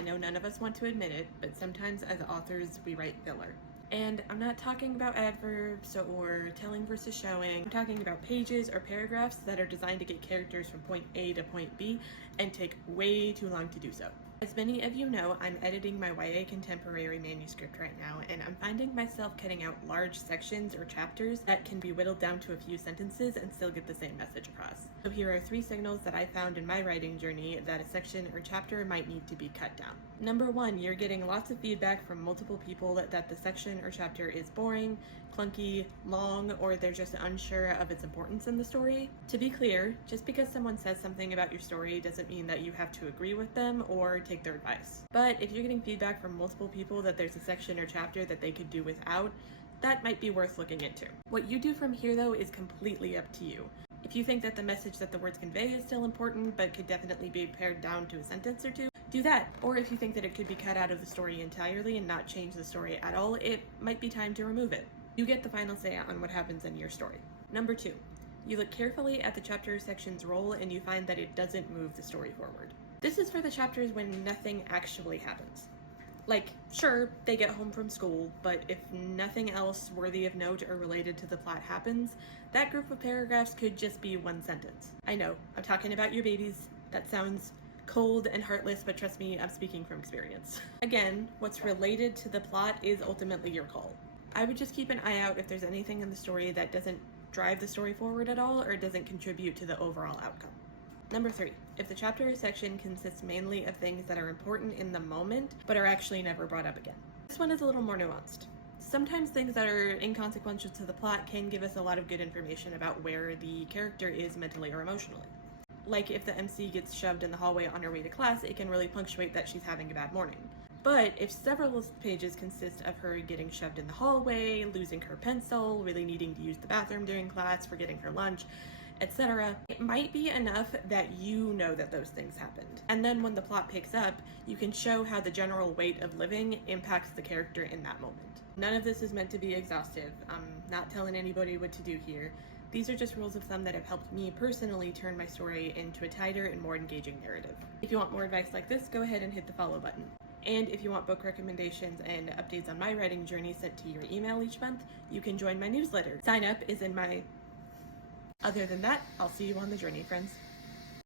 I know none of us want to admit it, but sometimes as authors we write filler. And I'm not talking about adverbs or telling versus showing. I'm talking about pages or paragraphs that are designed to get characters from point A to point B and take way too long to do so. As many of you know, I'm editing my YA contemporary manuscript right now, and I'm finding myself cutting out large sections or chapters that can be whittled down to a few sentences and still get the same message across. So here are 3 signals that I found in my writing journey that a section or chapter might need to be cut down. Number 1, you're getting lots of feedback from multiple people that the section or chapter is boring, clunky, long, or they're just unsure of its importance in the story. To be clear, just because someone says something about your story doesn't mean that you have to agree with them or take their advice. But if you're getting feedback from multiple people that there's a section or chapter that they could do without, that might be worth looking into. What you do from here, though, is completely up to you. If you think that the message that the words convey is still important but could definitely be pared down to a sentence or two, do that. Or if you think that it could be cut out of the story entirely and not change the story at all, it might be time to remove it. You get the final say on what happens in your story. Number 2, you look carefully at the chapter or section's role and you find that it doesn't move the story forward. This is for the chapters when nothing actually happens. Like, sure, they get home from school, but if nothing else worthy of note or related to the plot happens, that group of paragraphs could just be 1 sentence. I know, I'm talking about your babies. That sounds cold and heartless, but trust me, I'm speaking from experience. Again, what's related to the plot is ultimately your call. I would just keep an eye out if there's anything in the story that doesn't drive the story forward at all or doesn't contribute to the overall outcome. Number 3, if the chapter or section consists mainly of things that are important in the moment but are actually never brought up again. This one is a little more nuanced. Sometimes things that are inconsequential to the plot can give us a lot of good information about where the character is mentally or emotionally. Like if the MC gets shoved in the hallway on her way to class, it can really punctuate that she's having a bad morning. But if several pages consist of her getting shoved in the hallway, losing her pencil, really needing to use the bathroom during class, forgetting her lunch, etc., it might be enough that you know that those things happened. And then when the plot picks up, you can show how the general weight of living impacts the character in that moment. None of this is meant to be exhaustive. I'm not telling anybody what to do here. These are just rules of thumb that have helped me personally turn my story into a tighter and more engaging narrative. If you want more advice like this, go ahead and hit the follow button. And if you want book recommendations and updates on my writing journey sent to your email each month, you can join my newsletter. Sign up is in my... Other than that, I'll see you on the journey, friends.